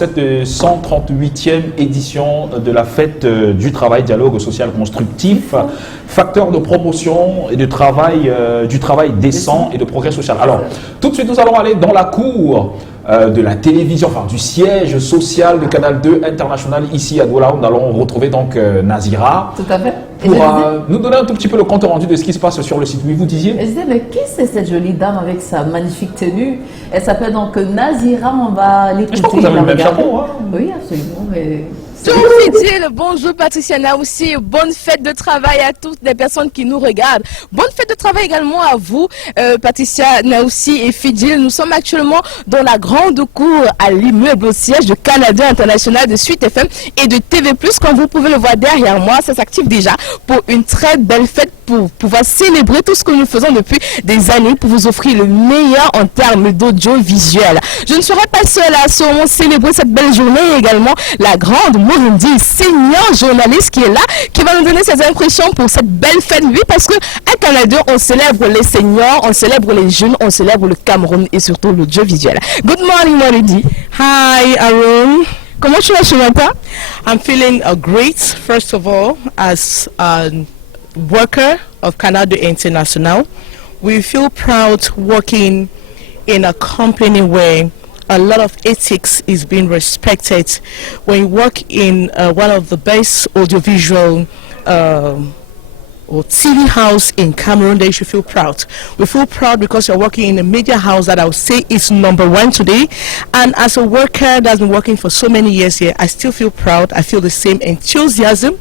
Cette 138e édition de la fête du travail, dialogue social constructif, facteur de promotion et de travail, du travail décent et de progrès social. Alors, tout de suite, nous allons aller dans la cour de la télévision, enfin du siège social de Canal 2 International ici à Douala. Nous allons retrouver donc Nazira. Tout à fait. Pour nous donner un tout petit peu le compte rendu de ce qui se passe sur le site. Oui, vous disiez? Je disais, mais qui c'est cette jolie dame avec sa magnifique tenue? Elle s'appelle donc Nazira, on va l'écouter. Je crois que vous avez le même chapeau. Hein? Oui, absolument. Mais... Tout fidèle, bonjour Patricia Naoussi, bonne fête de travail à toutes les personnes qui nous regardent. Bonne fête de travail également à vous, Patricia Naoussi et Fidjil. Nous sommes actuellement dans la grande cour à l'immeuble au siège de Canal 2 International de Suite FM et de TV+. Comme vous pouvez le voir derrière moi, ça s'active déjà pour une très belle fête pour pouvoir célébrer tout ce que nous faisons depuis des années pour vous offrir le meilleur en termes d'audiovisuel. Je ne serai pas seule à sûrement célébrer cette belle journée et également la grande Mourindi, senior journaliste qui est là, qui va nous donner ses impressions pour cette belle fête. Oui, parce que à Canal 2, on célèbre les seniors, on célèbre les jeunes, on célèbre le Cameroun et surtout l'audiovisuel. Good morning, Mourindi. Hi, Arun. Comment tu vas ce matin? I'm feeling great, first of all, as a worker of Canal 2 International. We feel proud working in a company where a lot of ethics is being respected. When you work in one of the best audiovisual or TV house in Cameroon, they should feel proud. We feel proud because you're working in a media house that I would say is #1 today. And as a worker that's been working for so many years here, I still feel proud. I feel the same enthusiasm.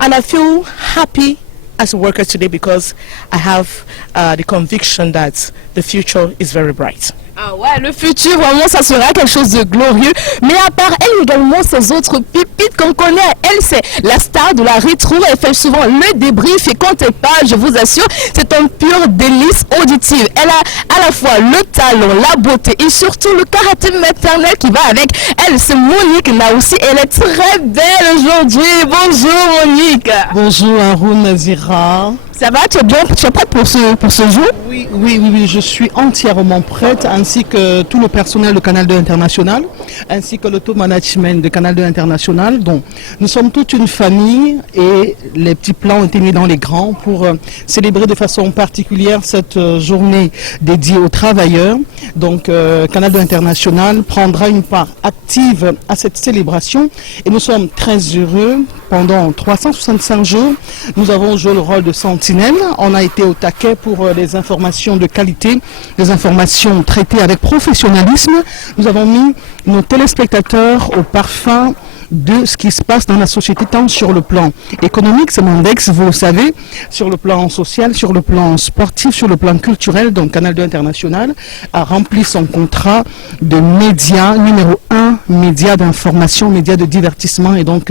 And I feel happy as a worker today because I have the conviction that the future is very bright. Ah ouais, le futur, vraiment, ça sera quelque chose de glorieux. Mais à part elle, également, ces autres pépites qu'on connaît, elle, c'est la star de la rétro. Elle fait souvent le débrief et quand elle parle, je vous assure, c'est un pur délice auditif. Elle a à la fois le talent, la beauté et surtout le caractère maternel qui va avec. Elle, c'est Monique Naoussi. Elle est très belle aujourd'hui. Bonjour, Monique. Bonjour, Haroun Nazira. Ça va, tu es bien, tu es prête pour ce jour? Oui, je suis entièrement prête, ainsi que tout le personnel de Canal 2 International, ainsi que le top management de Canal 2 International. Donc, nous sommes toute une famille et les petits plans ont été mis dans les grands pour célébrer de façon particulière cette journée dédiée aux travailleurs. Donc, Canal 2 International prendra une part active à cette célébration et nous sommes très heureux. Pendant 365 jours, nous avons joué le rôle de sentinelle. On a été au taquet pour les informations de qualité, les informations traitées avec professionnalisme. Nous avons mis nos téléspectateurs au parfum de ce qui se passe dans la société, tant sur le plan économique, c'est mon ex, vous le savez, sur le plan social, sur le plan sportif, sur le plan culturel. Donc Canal 2 International a rempli son contrat de média numéro 1, média d'information, média de divertissement. Et donc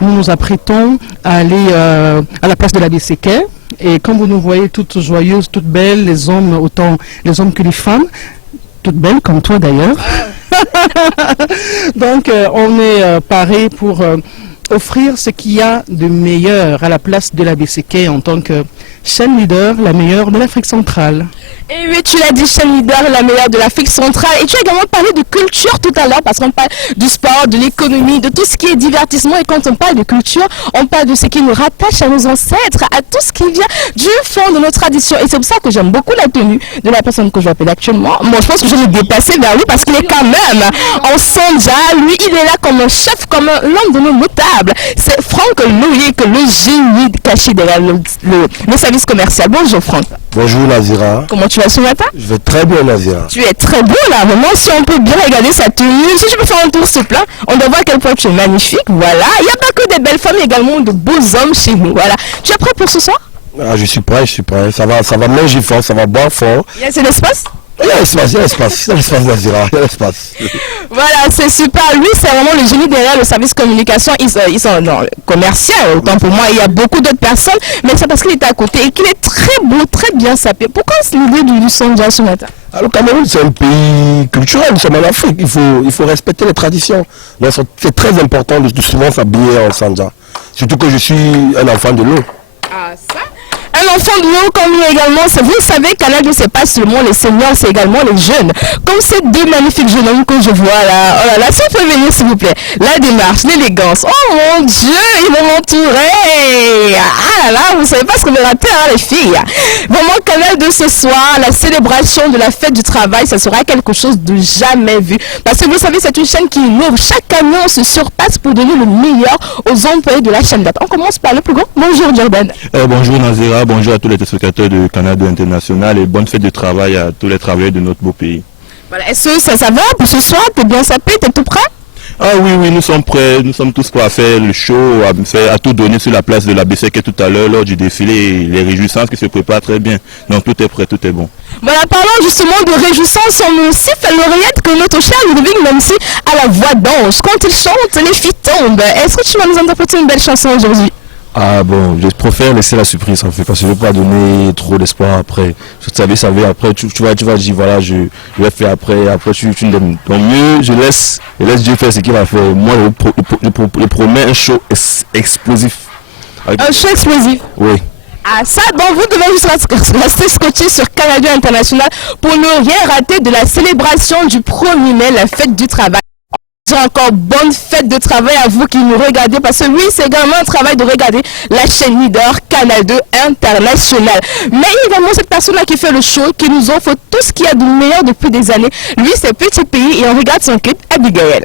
nous nous apprêtons à aller à la place de la BCK. Et comme vous nous voyez toutes joyeuses, toutes belles, les hommes, autant les hommes que les femmes, toutes belles comme toi d'ailleurs. Donc on est paré pour offrir ce qu'il y a de meilleur à la place de la BCK en tant que chaîne leader, la meilleure de l'Afrique centrale. Et oui, tu l'as dit, chaîne leader, la meilleure de l'Afrique centrale. Et tu as également parlé de culture tout à l'heure, parce qu'on parle du sport, de l'économie, de tout ce qui est divertissement. Et quand on parle de culture, on parle de ce qui nous rattache à nos ancêtres, à tout ce qui vient du fond de nos traditions. Et c'est pour ça que j'aime beaucoup la tenue de la personne que je m'appelle actuellement. Moi, je pense que je vais me déplacer vers lui parce qu'il est quand même en Sanja. Lui, il est là comme un chef, comme l'homme de nos notables. C'est Franck Loïc, le génie caché derrière le service commercial. Bonjour Franck. Bonjour Nazira. Comment tu vas ce matin? Je vais très bien Nazira. Tu es très beau là, vraiment, si on peut bien regarder sa tenue, si tu peux faire un tour s'il te plaît, on doit voir à quel point tu es magnifique, voilà. Il n'y a pas que des belles femmes, également de beaux hommes chez nous, voilà. Tu es prêt pour ce soir? Ah, je suis prêt. Ça va manger fort, ça va boire fort. Il y a assez d'espace? Il y a l'espace Nazira, il y a l'espace. Voilà, c'est super. Lui, c'est vraiment le génie derrière le service communication. Ils sont non, commercial, autant pour moi. Il y a beaucoup d'autres personnes, mais c'est parce qu'il est à côté et qu'il est très beau, très bien sapé. Pourquoi l'idée du Sanja ce matin? Le Cameroun, c'est un pays culturel, nous sommes en Afrique, il faut respecter les traditions. Donc c'est très important de souvent s'habiller en Sanja. Surtout que je suis un enfant de l'eau. Ah, ça? un enfant de l'eau comme lui également. Vous savez, Canal 2, c'est pas seulement les seniors, c'est également les jeunes. Comme ces deux magnifiques jeunes hommes que je vois là. Oh là là, si vous pouvez venir s'il vous plaît. La démarche, l'élégance. Oh mon Dieu, ils vont m'entourer. Ah là là, vous savez pas ce que vous ratez, hein, les filles. Vraiment, Canal 2 ce soir, la célébration de la fête du travail, ça sera quelque chose de jamais vu. Parce que vous savez, c'est une chaîne qui innove. Chaque année, on se surpasse pour donner le meilleur aux employés de la chaîne. On commence par le plus grand. Bonjour Jordan. Bonjour Nazira, bonjour à tous les téléspectateurs de Canal 2 International et bonne fête de travail à tous les travailleurs de notre beau pays. Voilà, est-ce que ça va pour ce soir? T'es bien sapé? T'es tout prêt? Ah oui, nous sommes prêts, nous sommes tous prêts à faire le show, à tout donner sur la place de la BCK tout à l'heure lors du défilé, les réjouissances qui se préparent très bien. Donc tout est prêt, tout est bon. Voilà, parlons justement de réjouissance, on aussi fait l'oreillette que notre cher Ludwig Nancy a la voix d'ange. Quand il chante, les filles tombent. Est-ce que tu vas nous interpréter une belle chanson aujourd'hui? Ah bon, je préfère laisser la surprise en fait, parce que je ne veux pas donner trop d'espoir après. Vous savez, après tu vas dire voilà, je vais faire après tu me donnes. Donc mieux, je laisse Dieu faire ce qu'il va faire. Moi, je promets un show explosif. Un show explosif? Oui. Ah ça, donc vous devez juste rester scotché sur Canal 2 International pour ne rien rater de la célébration du 1er mai, la fête du travail. Encore bonne fête de travail à vous qui nous regardez, parce que oui, c'est également un travail de regarder la chaîne leader Canal 2 International. Mais également cette personne-là qui fait le show, qui nous offre tout ce qu'il y a de meilleur depuis des années. Lui, c'est Petit Pays et on regarde son clip Abigail.